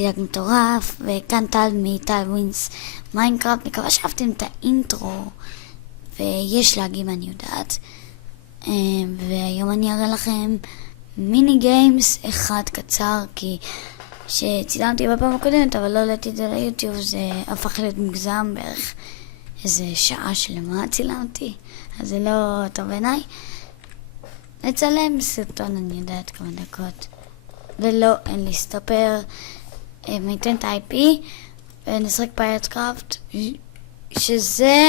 שילג מטורף, וכאן טל מטל ווינס מיינקראפט. מקווה שאהבתם את האינטרו, ויש להגים אני יודעת. והיום אני אראה לכם מיני גיימס אחד קצר, כי שצילמתי בפעם הקודמת אבל לא העליתי את זה ליוטיוב, זה הפך להיות מוגזם, בערך איזה שעה שלמה צילמתי, אז זה לא טוב בעיניי. נצלם סרטון אני יודעת כמה דקות, ולא, אין לי סטופר. ניתן את ה-IP ונשחק פיירטקראפט, שזה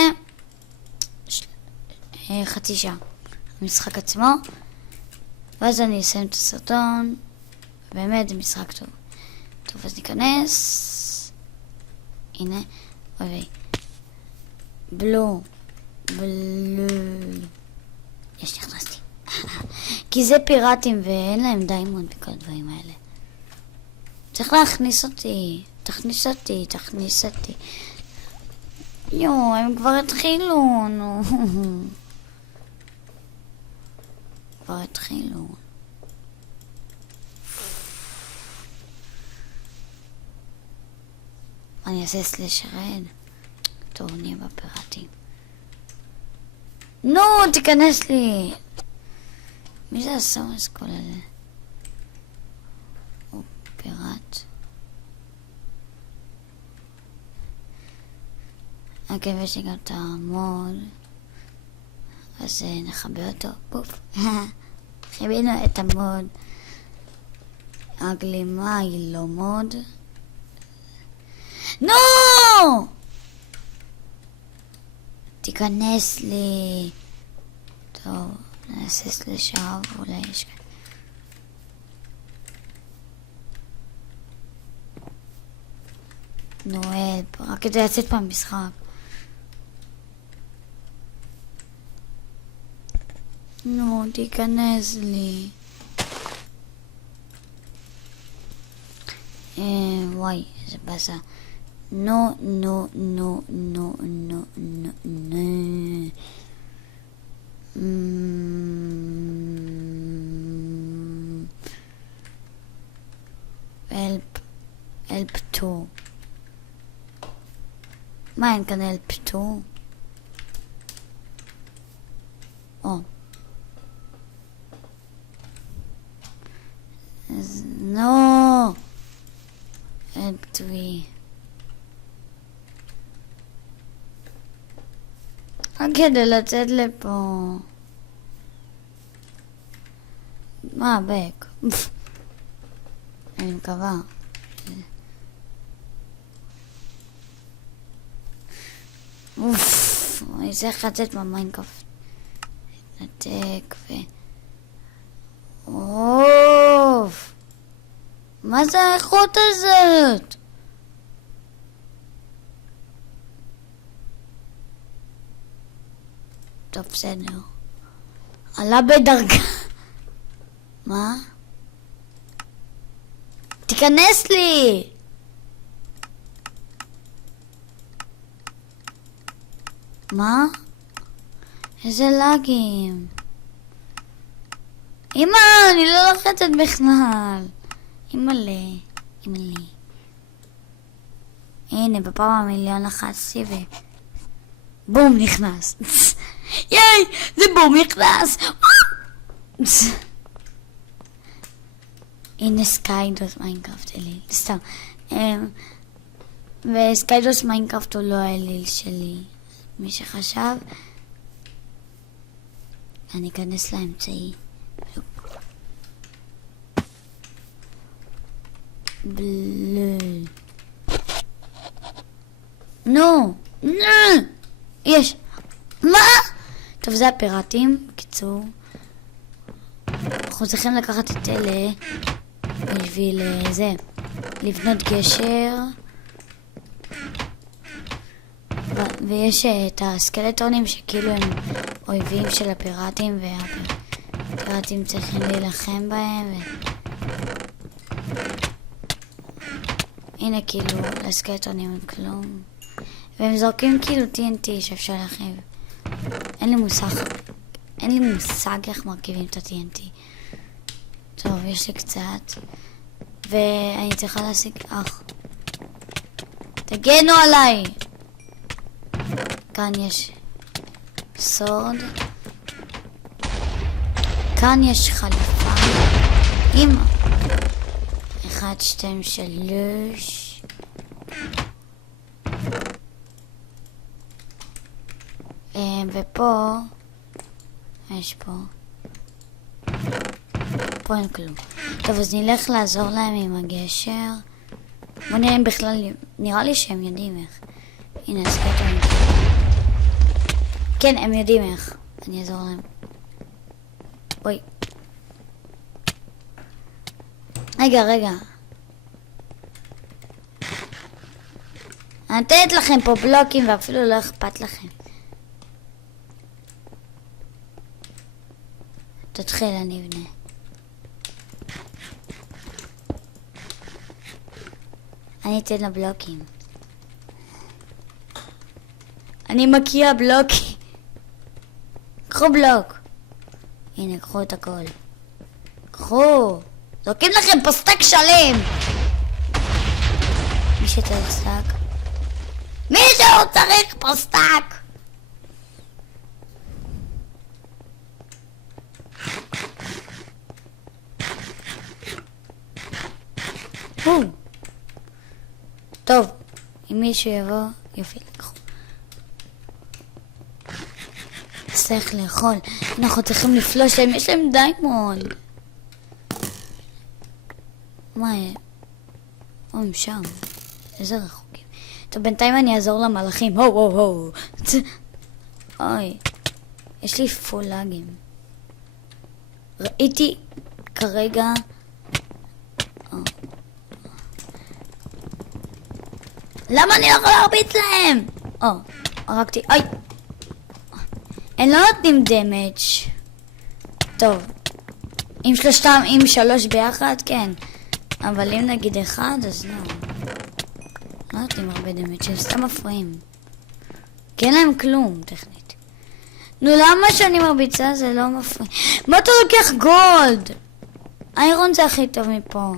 חצי שעה המשחק עצמו, ואז אני אסיים את הסרטון. באמת זה משחק טוב. טוב, אז ניכנס. הנה, אוי בלו יש, נכנסתי. כי זה פיראטים ואין להם דיימונד בכל הדברים האלה. צריך להכניס אותי. תכניס אותי. יו, הם כבר התחילו. נו. כבר התחילו. אני אעשה סלשרד. טוב, נהיה בפיראטים. נו, תיכנס לי. מי זה הסומס כל הזה? הוא פיראט. אוקיי, ויש לי גם את המוד, אז נחבר אותו. פוף. חיבינו את המוד. הגלימה היא לא מוד. נו! תיכנס לי. טוב, נעשה סלשה ואולי יש כאן. נו, רק כדי לצאת פעם משחק. נו, תיכנס לי. וואי, איזה באסה. נו. Help 2. מה אין כאן help 2? נו. help 3. כדי לצאת לפה. מה, בק? אני מקווה. אני צריך לצאת מהמיינקראפט. נתק מה זה האיכות הזאת? טוב, בסדר. עלה בדרגה. מה? תיכנס לי! מה? איזה לגים. אמא, אני לא לוחצת בכלל. אמא'לה. הנה, בפעם המיליון לחצתי בום, נכנס. ייי, זה בום נכנס. הנה סקיידוס מיינקראפט אליל. סתם. וסקיידוס מיינקראפט הוא לא האליל שלי. מי שחשב, אני אכנס לאמצעי. נו. יש. מה? טוב, זה הפיראטים. בקיצור, אנחנו צריכים לקחת את אלה בשביל זה, לבנות גשר. ויש את הסקלטונים שכאילו הם אויבים של הפיראטים, והפיראטים צריכים להילחם בהם. הנה, כאילו לסקלטונים אין כלום, והם זורקים כאילו TNT שאפשר להרחיב. אין לי מושג איך מרכיבים את ה-TNT. טוב, יש לי קצת, ואני צריכה להשיג אח. תגנו עליי! כאן יש סוד. כאן יש חליפה. אמא. 1, 2, 3. ופה יש פה אין כלום. טוב, אז נלך לעזור להם עם הגשר. בוא נראה אם בכלל, נראה לי שהם יודעים איך. הנה, הסקטורים. כן, הם יודעים איך. אני אעזור להם. אוי. רגע. אני נותנת לכם פה בלוקים ואפילו לא אכפת לכם. תתחיל, אני אבנה. אני אתן לה בלוקים. אני מקיע בלוקים. קחו בלוק. הנה, קחו את הכל. קחו. זורקים לכם פה סטק שלם. מי שצריך סטק? מישהו צריך פה סטק. טוב, אם מישהו יבוא, יופי, לקחו. צריך לאכול. אנחנו צריכים לפלוש להם, יש להם דיימונד. מה? הם שם. איזה רחוקים. טוב, בינתיים אני אעזור למלאכים. אוי. יש לי פול לאגים. ראיתי כרגע... למה אני לא יכולה להרביץ להם? הרגתי. אוי. הם לא נותנים דמג'. טוב. אם שלושתם, אם 3 ביחד, כן. אבל אם נגיד 1, אז לא. לא נותנים הרבה דמג', הם סתם מפריעים. כי אין להם כלום, טכנית. נו, למה שאני מרביצה זה לא מפריע? מה אתה לוקח גולד? איירון זה הכי טוב מפה.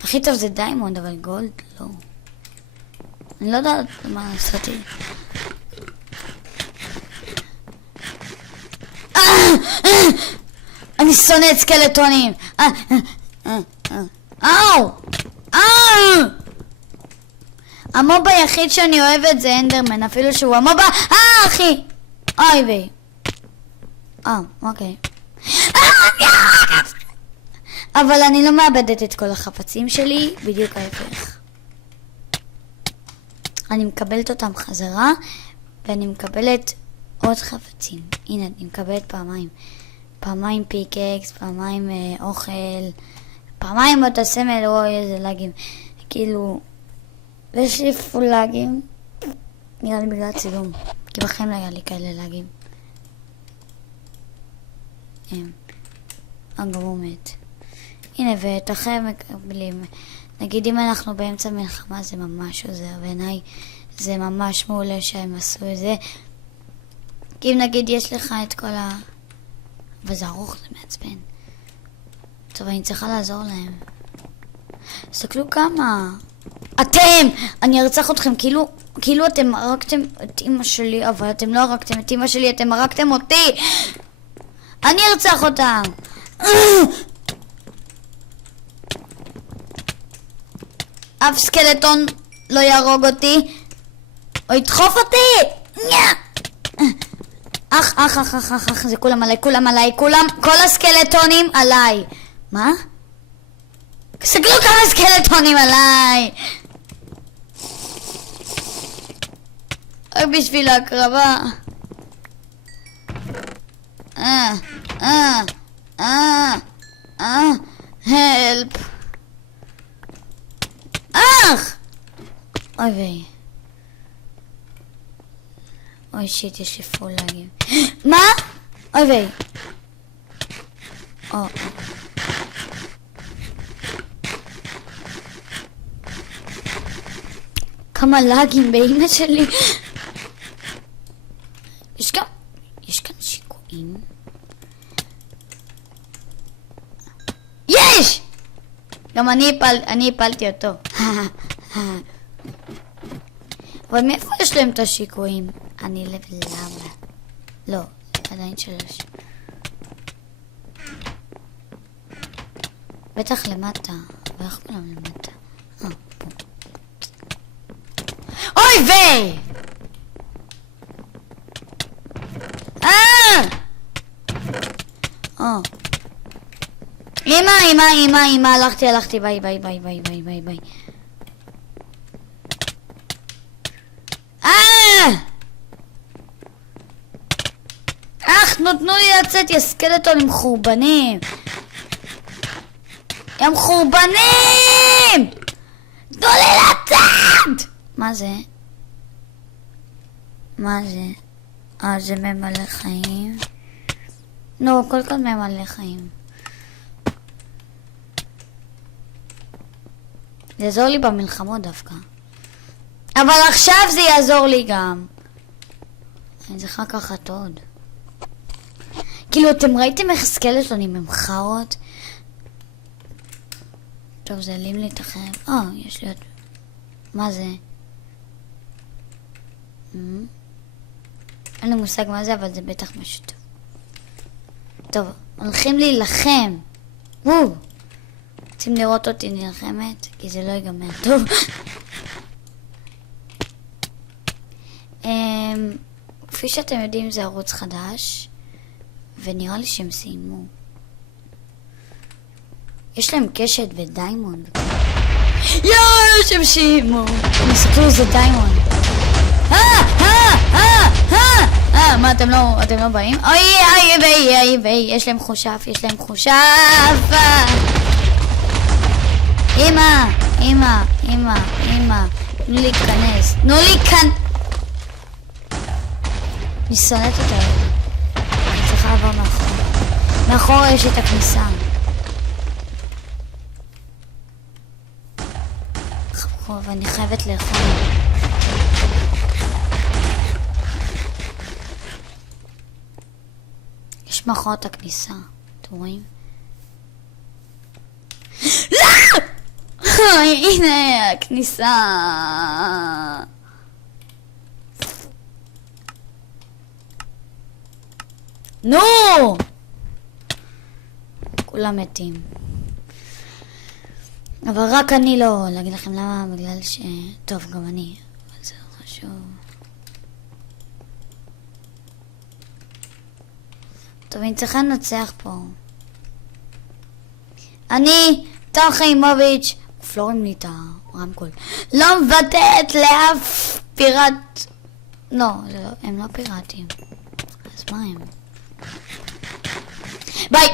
הכי טוב זה דיימונד, אבל גולד לא. אני לא יודעת מה עשיתי. אני שונאת סקלטונים. אוו! המוב היחיד שאני אוהבת זה אנדרמן, אפילו שהוא המוב אחי! אוי וי. אוקיי. אבל אני לא מאבדת את כל החפצים שלי, בדיוק ההפך. אני מקבלת אותם חזרה, ואני מקבלת עוד חפצים. הנה, אני מקבלת פעמיים. פעמיים פיקקס, פעמיים אוכל, פעמיים אותה סמל, אוי, איזה לגים. כאילו, יש לי פול לגים, נראה לי בגלל צילום, כי בחיים לא היה לי כאלה לגים. גם הוא מת. הנה, ותכף מקבלים. נגיד אם אנחנו באמצע מלחמה זה ממש עוזר, בעיניי זה ממש מעולה שהם עשו את זה. כי אם נגיד יש לך את כל וזה ארוך, זה מעצבן. טוב, אני צריכה לעזור להם. תסתכלו כמה. אתם! אני ארצח אתכם, כאילו אתם הרגתם את אמא שלי, אבל אתם לא הרגתם את אמא שלי, אתם הרגתם אותי! אני ארצח אותם! אף סקלטון לא ירוג אותי, או ידחוף אותי! אח, זה כולם עליי, כל הסקלטונים עליי. מה? סגלו כמה סקלטונים עליי! רק בשביל ההקרבה. help. אוי ויי. אוי שיט, יש לי פול להגיב. מה? אוי ויי. כמה לגים באמא שלי. יש כאן שיקויים. יש! גם אני הפלתי אותו. אבל מאיפה יש להם את השיקויים? אני למה? לא, עדיין 3. בטח למטה. ואיך כולם למטה? פה. אוי ויי! אמא, הלכתי, ביי. תנו לי לצאת, יא סקלטונים חורבנים. הם חורבנים! תנו לי לצאת! מה זה? זה ממלא חיים. כל ממלא חיים. זה יעזור לי במלחמות דווקא. אבל עכשיו זה יעזור לי גם. אני צריכה לקחת עוד. כאילו, אתם ראיתם איך סקלטונים הם חרות? טוב, זה אלים לי את החיים. יש לי עוד... מה זה? אין לי מושג מה זה, אבל זה בטח משהו טוב. טוב, הולכים להילחם. רוצים לראות אותי נלחמת? כי זה לא ייגמר טוב. כפי שאתם יודעים, זה ערוץ חדש, ונראה לי שהם סיימו. יש להם קשת ודיימונד. שהם סיימו. תסתכלו, זה דיימונד. מה, אתם לא באים? אוי, יש להם חושף. אמא, תנו לי להיכנס. אני שונאת אותה. אני צריכה לעבור מאחור יש את הכניסה. ואני חייבת לאכול. יש מאחור את הכניסה. אתם רואים? לא! הנה הכניסה. נו! כולם מתים. אבל רק אני לא, להגיד לכם למה, בגלל ש... טוב, גם אני, אבל זה חשוב. טוב, אני צריכה לנצח פה. אני, טל חיימוביץ', פלורים לי את הרמקול. לא מבטאת לאף פיראט. לא, הם לא פיראטים. אז מה הם? ביי!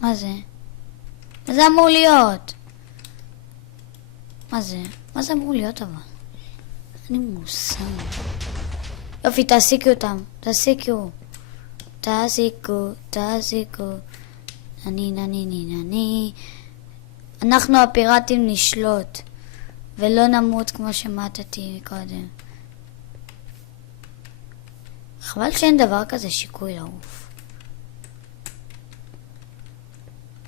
מה זה? מה זה אמור להיות? מה זה אמור להיות אבל? אני מוסר. יופי, תעסיקו אותם. תעסיקו. אני. אנחנו הפיראטים נשלוט. ולא נמות כמו שמטתי קודם. חבל שאין דבר כזה שיקוי לעוף.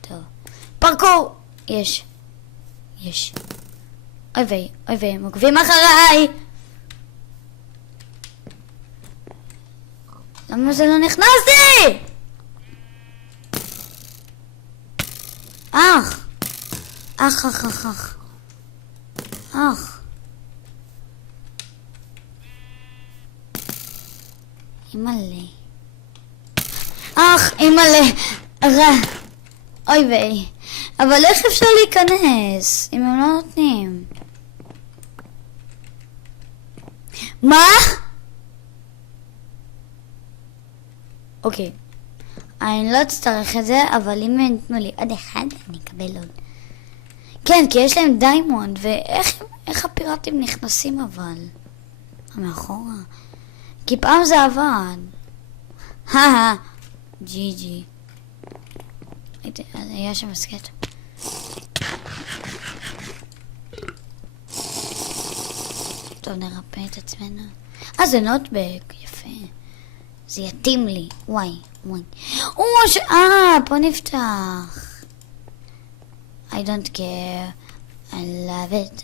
טוב. פרקור! יש. אוי ויי, הם עוקבים אחריי! למה זה לא נכנס לי? אח! אימא'לה. אימא'לה. אוי ויי. אבל איך אפשר להיכנס אם הם לא נותנים? מה? אוקיי. אני לא אצטרך את זה, אבל אם הם נתנו לי עוד אחד, אני אקבל עוד. כן, כי יש להם דיימונד, ואיך הפיראטים נכנסים אבל? מאחורה. כי פעם זה עבד. ג'י. היה שם הסקט. טוב, נרפא את עצמנו. זה נוטבק, יפה. זה יתאים לי. וואי. פה נפתח. I don't care. I love it.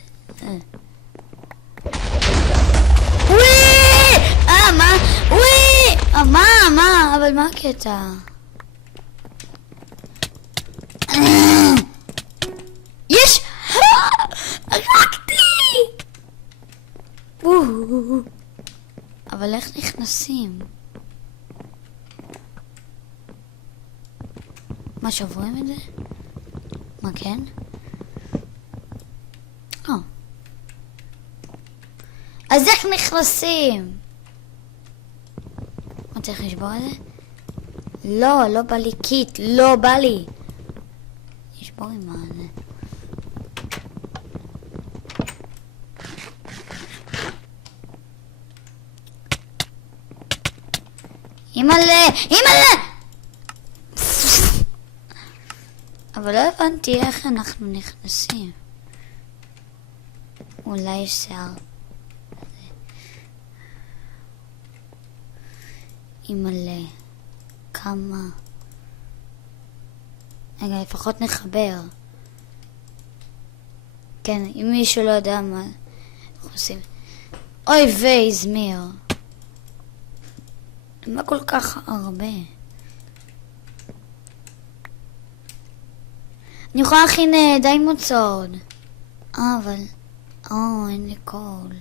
מה? מה? אבל מה הקטע? יש! הרגתי! אבל איך נכנסים? מה, שוברים את זה? מה כן? אז איך נכנסים? מה, צריך לשבור את זה? לא בא לי קיט, לא בא לי. לשבור עם מה זה? אימא'לה! אבל לא הבנתי איך אנחנו נכנסים. אולי יש שיער. אימא'לה. כמה. רגע, לפחות נחבר. כן, אם מישהו לא יודע מה אנחנו עושים. אוי ויי, זמיר. מה כל כך הרבה? אני יכולה להכין דיימונד סורד. אבל... אין לי קול.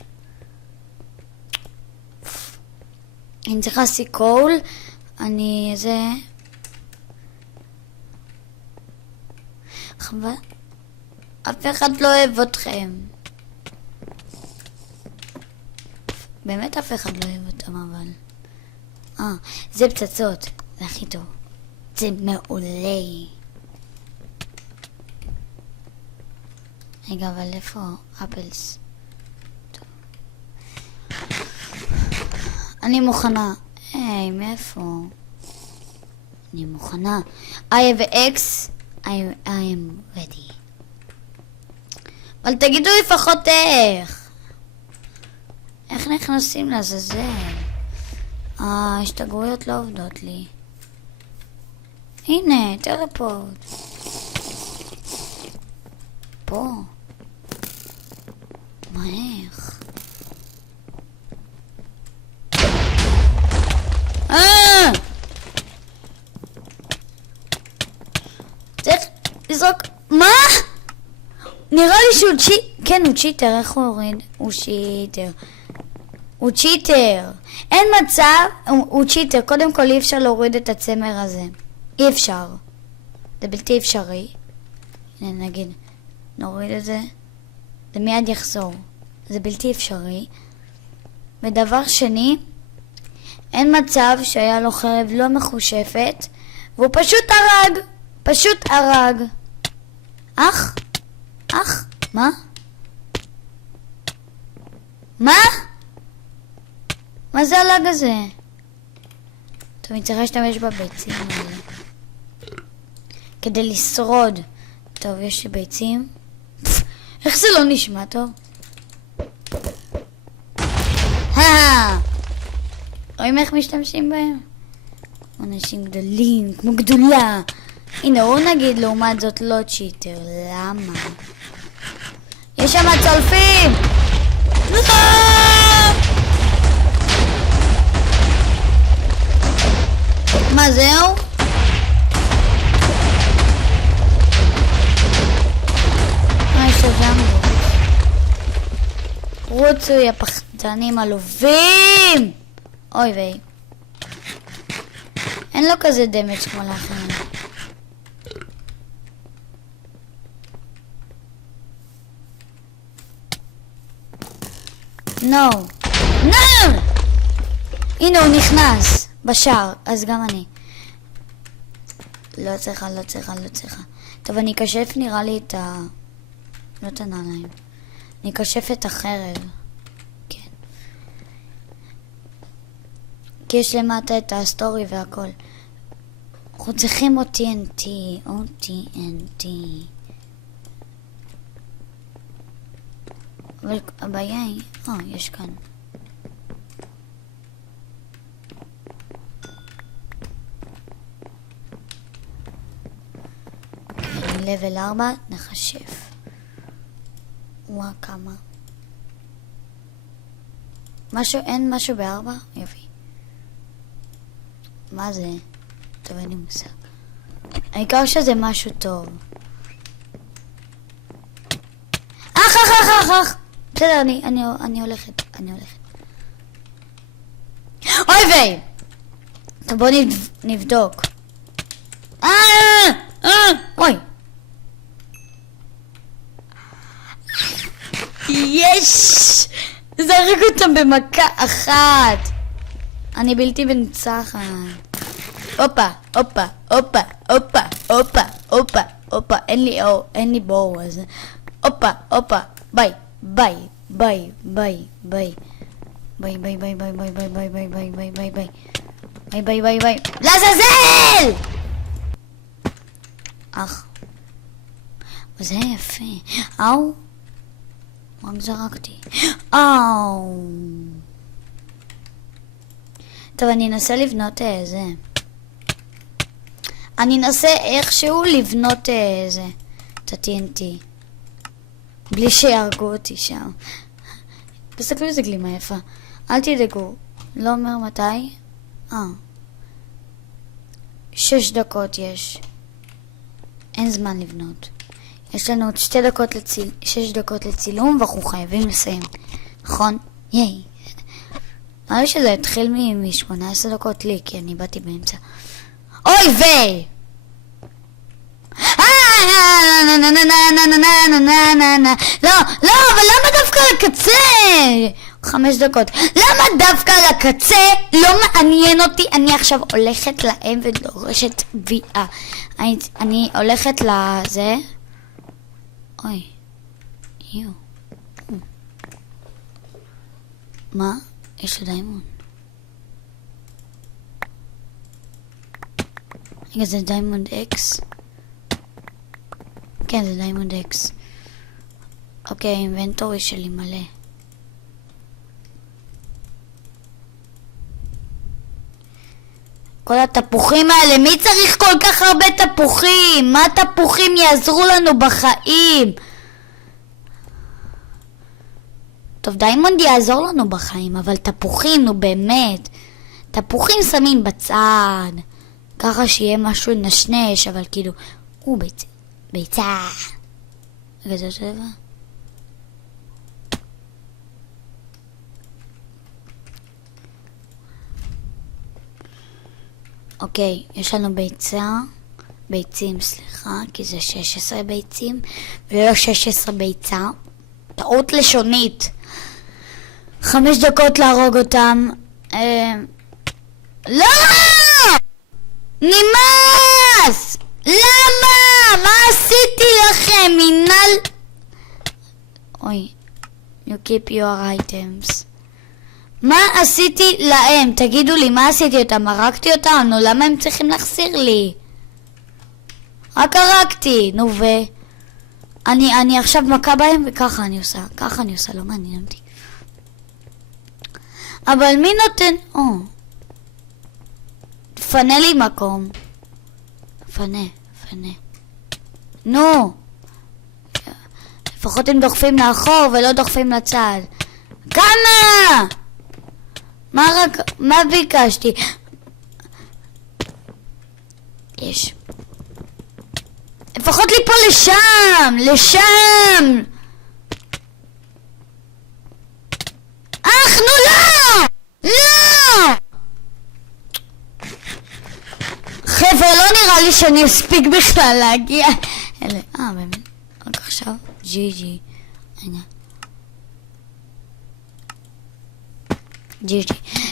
אני צריכה להשיג קול. אני... זה... חבל. אף אחד לא אוהב אתכם. באמת אף אחד לא אוהב אותם, אבל... זה פצצות. זה הכי טוב. זה מעולה. רגע, אבל איפה אפלס? אני מוכנה. היי, מאיפה? אני מוכנה. I have X. I am ready. אבל תגידו לפחות איך. איך נכנסים לזזל? ההשתגעויות לא עובדות לי. הנה, טלפורט. פה. מה איך? צריך לזרוק... מה? נראה לי שהוא כן, הוא צ'יטר. איך הוא הוריד? הוא צ'יטר. הוא צ'יטר. אין מצב, הוא צ'יטר. קודם כל אי אפשר להוריד את הצמר הזה. אי אפשר. זה בלתי אפשרי. הנה נגיד, נוריד את זה. זה מיד יחזור. זה בלתי אפשרי. ודבר שני, אין מצב שהיה לו חרב לא מחושפת, והוא פשוט הרג. פשוט הרג. אח? מה? מה? מה זה הלג הזה? טוב, אני צריכה להשתמש בביצים האלה כדי לשרוד. טוב, יש לי ביצים. איך זה לא נשמע טוב? רואים איך משתמשים בהם? אנשים גדולים, כמו גדולה. הנה, הוא נגיד לעומת זאת לא צ'יטר. למה? יש שם צולפים! מה זהו? יש לו ג'מבו. רוצו יא פחדנים עלובים! אוי ויי. אין לו כזה דמג' כמו לאחרים. נו! הנה הוא נכנס בשער, אז גם אני. לא צריכה. טוב, אני אקשף נראה לי את ה... לא את הנעליים. אני אקשף את החרב. כן. כי יש למטה את הסטורי והכל. אנחנו צריכים עוד TNT. עוד TNT. אבל הבעיה היא... יש כאן. level 4, נחשף. וואה, כמה. משהו, אין משהו ב4? יופי. מה זה? טוב, אין לי מושג. העיקר שזה משהו טוב. אח! בסדר, אני הולכת. אוי ויי! טוב, בוא נבדוק. אוי! יש! זרק אותם במכה אחת! אני בלתי מנצחת. הופה, אין לי בור, אז... הופה, ביי. לעזאזל! אך. וזה יפה. אאו. רק זרקתי. אאו. טוב, אני אנסה לבנות איזה. אני אנסה איכשהו לבנות איזה. את ה-TNT. בלי שיהרגו אותי שם. תסתכלו איזה גלימה יפה. אל תדאגו. לא אומר מתי. 6 דקות יש. אין זמן לבנות. יש לנו עוד 6 דקות לצילום ואנחנו חייבים לסיים. נכון? ייי. נראה לי שזה התחיל מ-18 דקות לי, כי אני באתי באמצע. אוי ויי! לא, אבל למה דווקא לקצה? 5 דקות. למה דווקא לקצה? לא מעניין אותי. אני עכשיו הולכת להם ודורשת ביאה. אני הולכת לזה. אוי. יו. מה? יש לו דיימון. רגע, זה דיימונד אקס? כן, זה דיימונד אקס. אוקיי, האינבנטורי שלי מלא. כל התפוחים האלה, מי צריך כל כך הרבה תפוחים? מה תפוחים יעזרו לנו בחיים? טוב, דיימונד יעזור לנו בחיים, אבל תפוחים, נו באמת. תפוחים שמים בצד. ככה שיהיה משהו נשנש, אבל כאילו... ביצה. רגע, זה שבע? אוקיי, יש לנו ביצים, סליחה, כי זה 16 ביצים, ולא 16 ביצה. טעות לשונית. 5 דקות להרוג אותם. לא! נמאס! למה? מה עשיתי לכם? מינל... אוי. You keep your items. מה עשיתי להם? תגידו לי, מה עשיתי אותם? הרגתי אותם? נו, למה הם צריכים להחסיר לי? רק הרגתי, נו ו... אני עכשיו מכה בהם וככה אני עושה, לא מעניין אותי. אבל מי נותן... תפנה לי מקום. פנה. נו! לפחות הם דוחפים לאחור ולא דוחפים לצד. כמה? מה ביקשתי? יש. לפחות ליפול לשם! אך, נו לא! לא! חבר'ה, לא נראה לי שאני אספיק בכלל להגיע. אלה, באמת. רק עכשיו, ג'י.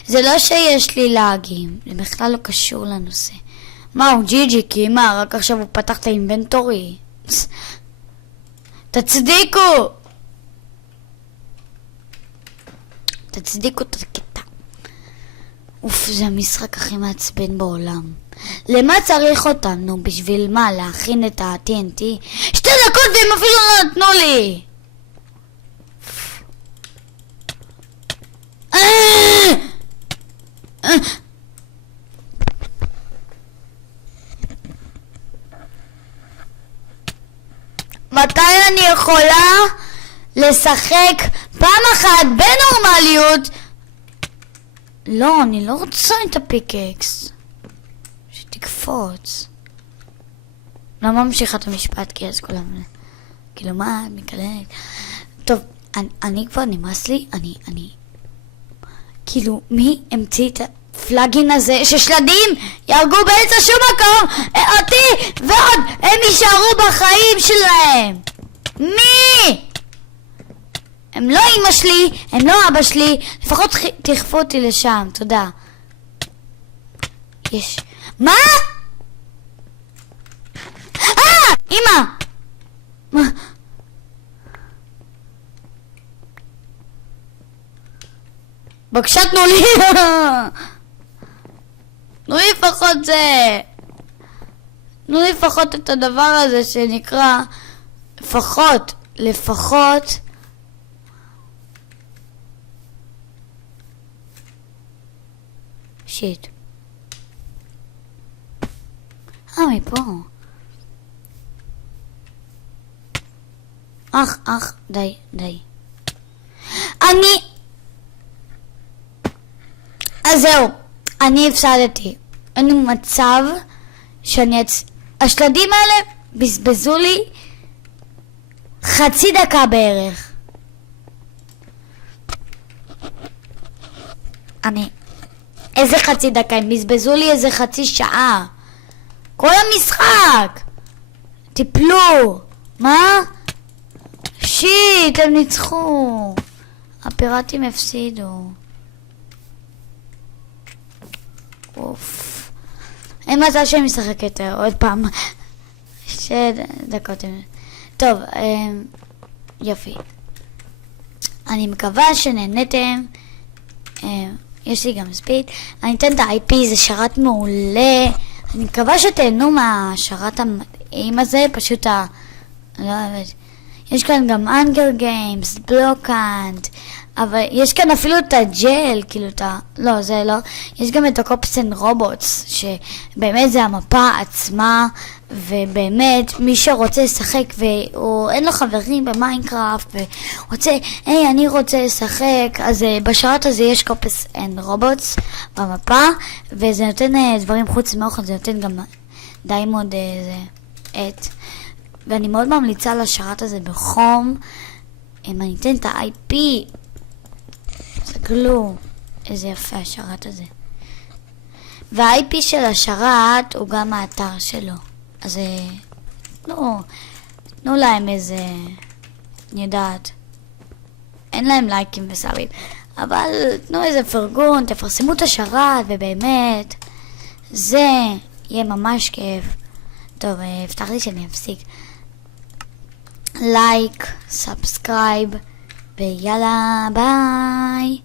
זה לא שיש לי לאגים, זה בכלל לא קשור לנושא. מה הוא ג'י, כי מה, רק עכשיו הוא פתח את האינבנטורי. תצדיקו את הקטע. אוף, זה המשחק הכי מעצבן בעולם. למה צריך אותנו? בשביל מה? להכין את ה-TNT? 2 דקות והם אפילו לא נתנו לי! מתי אני יכולה לשחק פעם אחת בנורמליות? לא, אני לא רוצה את הפיקקס. שתקפוץ. לא ממשיכה את המשפט, כי אז כולם... כאילו מה, מקללת. טוב, אני כבר נמאס לי, אני... כאילו, מי המציא את הפלאגין הזה ששלדים ירגו באמצע שום מקום אותי ועוד הם יישארו בחיים שלהם? מי? הם לא אמא שלי, הם לא אבא שלי, לפחות תחפו אותי לשם, תודה. יש... מה? אמא! מה? בבקשה תנו לי. תנו לי לפחות זה. תנו לי לפחות את הדבר הזה שנקרא לפחות שיט. מפה. די. אז זהו, אני הפסדתי. אין לי מצב השלדים האלה בזבזו לי חצי דקה בערך. איזה חצי דקה? הם בזבזו לי איזה חצי שעה. כל המשחק! טיפלו! מה? שיט, הם ניצחו. הפיראטים הפסידו. אוף. אין מצב שאני משחק יותר, עוד פעם. 6 דקות. טוב, יופי. אני מקווה שנהנתם. יש לי גם ספיד. אני אתן את ה-IP, זה שרת מעולה. אני מקווה שתהנו מהשרת המדהים הזה, פשוט לא אוהבת. יש כאן גם אנגר גיימס, בלוקאנט, אבל יש כאן אפילו את הג'ל, כאילו לא, זה לא. יש גם את הקופס אנד רובוטס, שבאמת זה המפה עצמה, ובאמת מי שרוצה לשחק והוא אין לו חברים במיינקראפט, ורוצה, אני רוצה לשחק, אז בשרת הזה יש קופס אנד רובוטס במפה, וזה נותן דברים חוץ מאוכל, זה נותן גם דיימונד ואני מאוד ממליצה לשרת הזה בחום. אני אתן את ה-IP. תסתכלו איזה יפה השרת הזה. וה-IP של השרת הוא גם האתר שלו. אז תנו להם איזה... אני יודעת. אין להם לייקים וסאבים. אבל תנו איזה פרגון, תפרסמו את השרת, ובאמת זה יהיה ממש כיף. טוב, הבטח לי שאני אפסיק. לייק, סאבסקרייב, ויאללה, ביי.